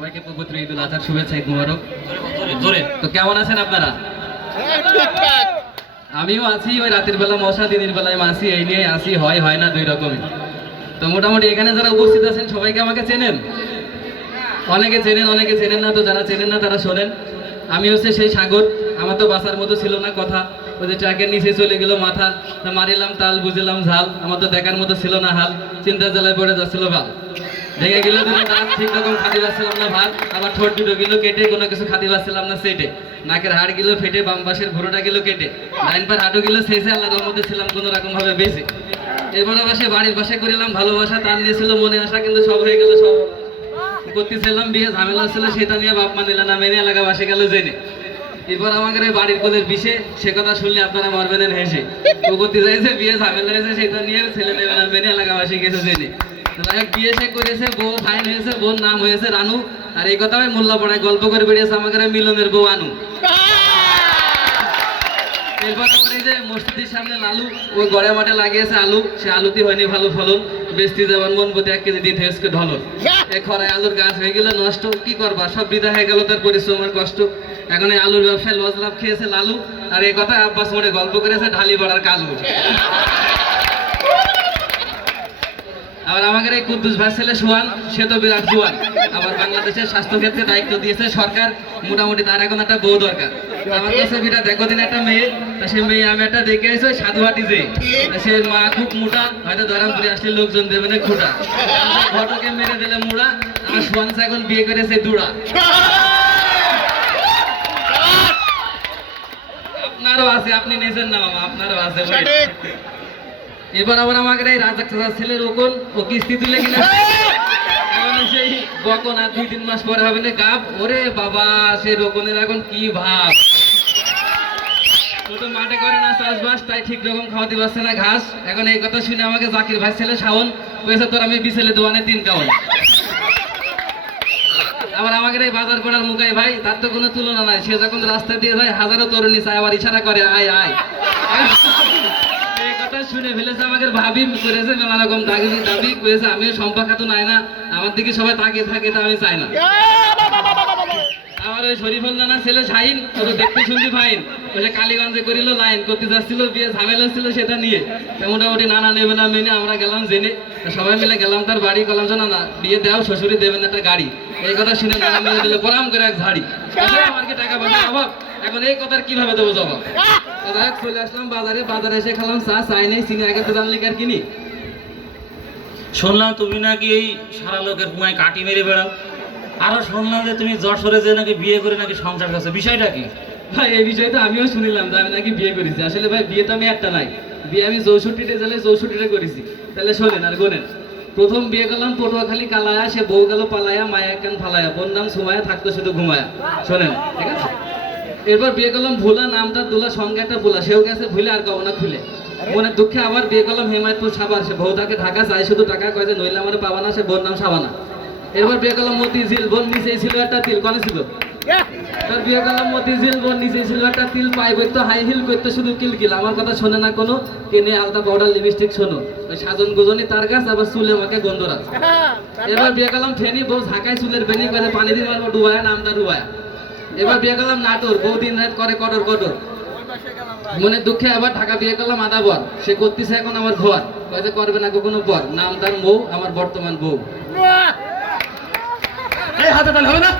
সবাইকে পবিত্র ঈদুল আজহার শুভেচ্ছা ঈদ মুবারক। তো কেমন আছেন আপনারা? আমিও আছি ওই রাতের বেলা মশা দিনের বেলায় মাসি এই নিয়ে আসি হয় হয় না দুই রকমই। তো মোটামুটি এখানে যারা উপস্থিত আছেন সবাইকে আমাকে চেনেন? অনেকে চেনেন অনেকে চেনেন না তো যারা চেনেন না তারা শোনেন। আমি হচ্ছে সেই সাগর আমার তো বাসার মতো ছিল না কথা। ওই যে ট্রাকের নিচে চলে গেল মাথা তা মারিলাম তাল বুঝলাম ঝাল আমার তো দেখার মতো ছিল না হাল চিন্তা জ্বালায় পড়ে যাচ্ছিল ভালো গেল ঠিক রকম না ভাত, আবার ঠোঁট দুটো কেটে, কোনো কিছু না সেটে। নাকের হাড় ফেটে, বাম পাশের কেটে। ডাইন পার হাঁটু শেষে আল্লাহর রহমতে ছিলাম কোনো রকম ভাবে বাড়ির করিলাম, ভালোবাসা তার নিয়েছিল মনে আসা কিন্তু সব হয়ে গেল সব করতেছিলাম বিয়ে, ঝামেলা ছিল, সেটা নিয়ে বাপ মা না, মেনে এলাকা বাসে গেল জেনে। এরপর এই বাড়ির কোলের বিষে, সে কথা শুনলে আপনারা মরবেন হেসে। ও করতে চাইছে, বিয়ে ঝামেলা হয়েছে, সেটা নিয়ে ছেলে নেবে না মেনে এলাকাবাসী গেছে জেনে। যাই হোক বিয়ে সে করেছে বউ ফাইন হয়েছে নাম হয়েছে রানু। আর এই কথা আমি গল্প করে বেরিয়েছে মিলনের বউ আনু। এরপর আমার এই যে মসজিদের সামনে লালু ওই গড়ে মাঠে লাগিয়েছে আলু। সে আলুতে হয়নি ভালো ফলন। বেশি যাবার মন প্রতি এক কেজি দিতে হয়েছে ঢলন। এই খরায় আলুর গাছ হয়ে গেল নষ্ট কি করবা? সব বিদা হয়ে গেল তার পরিশ্রম আর কষ্ট। এখন এই আলুর ব্যবসায় লস লাভ খেয়েছে লালু। আর এই কথা আব্বাস মোড়ে গল্প করেছে ঢালি পাড়ার কালু। আবার আমাদের এই কুদ্দুস ভাই ছেলে সে তো বিরাট জোয়ান। আবার বাংলাদেশের স্বাস্থ্য ক্ষেত্রে দায়িত্ব দিয়েছে সরকার, মোটামুটি তার এখন একটা বউ দরকার। আমার কাছে বিটা দেখো, দিন একটা মেয়ে, তা সে মেয়ে আমি একটা দেখে এসে ওই সাধুহাটি যে। সে মা খুব মোটা, হয়তো ধরাম ধরামপুরে আসলে লোকজন দেবে না, খুঁটা। ঘটকে মেরে দিলে মুড়া, আমার সোহান এখন বিয়ে করেছে দুড়া। আপনারও আছে, আপনি নেছেন না মামা, আপনারও আছে। এবার আবার আমাকে এই রাজা চাচার ছেলে রোকন ও কিস্তি তুলে কিনা। সেই বকন আর দুই তিন মাস পরে হবে না গাপ ওরে বাবা সেই রোকনের এখন কি ভাব। ও তো মাঠে করে না চাষবাস তাই ঠিক রকম খাওয়াতে পারছে না ঘাস। এখন এই কথা শুনে আমাকে জাকির ভাই ছেলে শাওন তোর আমি বিছেলে দোয়ানে তিন কাউন। আবার আমাকে এই বাজার করার মুখাই ভাই তার তো কোনো তুলনা নাই। সে যখন রাস্তা দিয়ে যায় হাজারো তরুণী চায় আবার ইশারা করে আয় আয়। কথা শুনে ফেলেছে আমাকে ভাবি করেছে মেলা রকম দাবি দাবি করেছে আমিও সম্পা খাতুন আয় না আমার দিকে সবাই তাকিয়ে থাকে তা আমি চাই না। আমার ওই শরীফুল নানা ছেলে শাহিন দেখতে শুনছি ফাইন ওই যে কালীগঞ্জে করিল লাইন করতে যাচ্ছিল বিয়ে ঝামেলা ছিল সেটা নিয়ে। মোটামুটি নানা নেবে না মেনে আমরা গেলাম জেনে। সবাই মিলে গেলাম তার বাড়ি যে না বিয়ে দেওয়া শ্বশুরি দেবেন একটা গাড়ি। এই কথা শুনে নানা দিলে পরাম করে এক ঝাড়ি। আমার কি টাকা পয়সা অভাব? এখন এই কথার কীভাবে দেবো জবাব? হোক, চলে আসলাম বাজারে। বাজারে এসে খেলাম চা চাই নেই চিনি আগে তো জানলি আর কিনি। শুনলাম তুমি নাকি এই সারা লোকের কুমায় কাটি মেরে বেড়াও। আরও শুনলাম যে তুমি যশোরে যে নাকি বিয়ে করে নাকি সংসার করছ। বিষয়টা কি? ভাই এই বিষয়ে তো আমিও শুনিলাম যে আমি নাকি বিয়ে করেছি। আসলে ভাই বিয়ে তো আমি একটা নাই। বিয়ে আমি চৌষট্টিতে গেলে চৌষট্টিটা করেছি। তাহলে শোনেন আর গোনেন। প্রথম বিয়ে করলাম পটুয়াখালী কালায়া সে বউ গেল পালায়া মায়া কান ফালায়া। বোন নাম সুমায়া থাকতো শুধু ঘুমায়া। শোনেন ঠিক আছে? এরপর বিয়ে করলাম ভোলা নামটা দোলা সঙ্গে একটা ভোলা। সেও গেছে ভুলে আর কবনা খুলে মনের দুঃখে আবার বিয়ে করলাম হেমায়তপুর সাবার সে বউ তাকে ঢাকা চাই শুধু টাকা কয়েছে নইলে আমার পাবা না সে বোন নাম সাবানা। এরপর বিয়ে করলাম মতিঝিল বোন নিচেই ছিল একটা তিল। কনে ছিল? তার বিয়ে করলাম মতিঝিল বোন নিচে ছিল একটা তিল। পাই বইতো হাই হিল করতো শুধু কিলকিল আমার কথা শোনে না কোনো? কিনে আলতা পাউডার লিপস্টিক শোনো। ওই সাজন গুজনি তার গাছ আবার চুলে মাকে গন্ধরাজ। এবার বিয়ে করলাম ফেনি বউ ঝাঁকায় চুলের বেনি করে পানি দিয়ে মারবো ডুবায় নামটা ডুবায়। এবার বিয়ে করলাম নাটোর বউ দিন রাত করে কটর কটর মনে দুঃখে আবার ঢাকা বিয়ে করলাম আদা বর। সে করতেছে এখন আমার ঘর। কয়েছে করবে না কোনো বর। নাম তার বউ, আমার বর্তমান বউ। হাতে তাহলে হবে না?